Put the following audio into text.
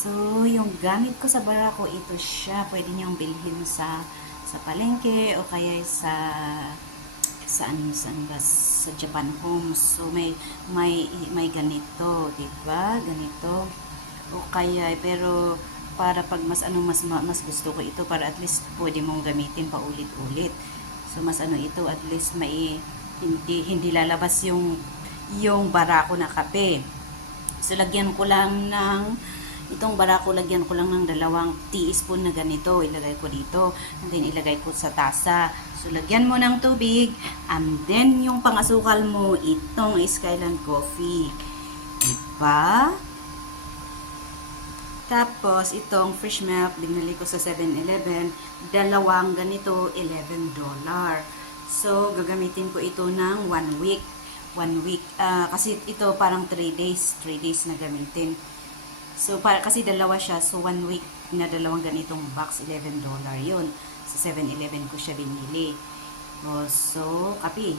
So, yung gamit ko sa barako, ito siya. Pwede niyong bilhin sa palengke o kaya saan ba sa Japan Home. So may ganito, 'di ba? Ganito. O kaya pero para pag mas gusto ko ito para at least pwede mong gamitin paulit-ulit. So mas ito at least hindi lalabas yung barako na kape. So lagyan ko lang ng itong barako, lagyan ko lang ng 2 teaspoon na ganito, ilagay ko dito, and then ilagay ko sa tasa. So lagyan mo ng tubig, and then yung pangasukal mo, itong Skyland Coffee. Diba? Tapos itong fresh milk, binili ko sa 7-Eleven, dalawang ganito, $11. So gagamitin ko ito ng 1 week. 1 week, kasi ito parang 3 days na gamitin. So, kasi dalawa siya, so 1 week na dalawang ganitong box, $11 yun. Sa 7-Eleven ko siya binili. So, kape.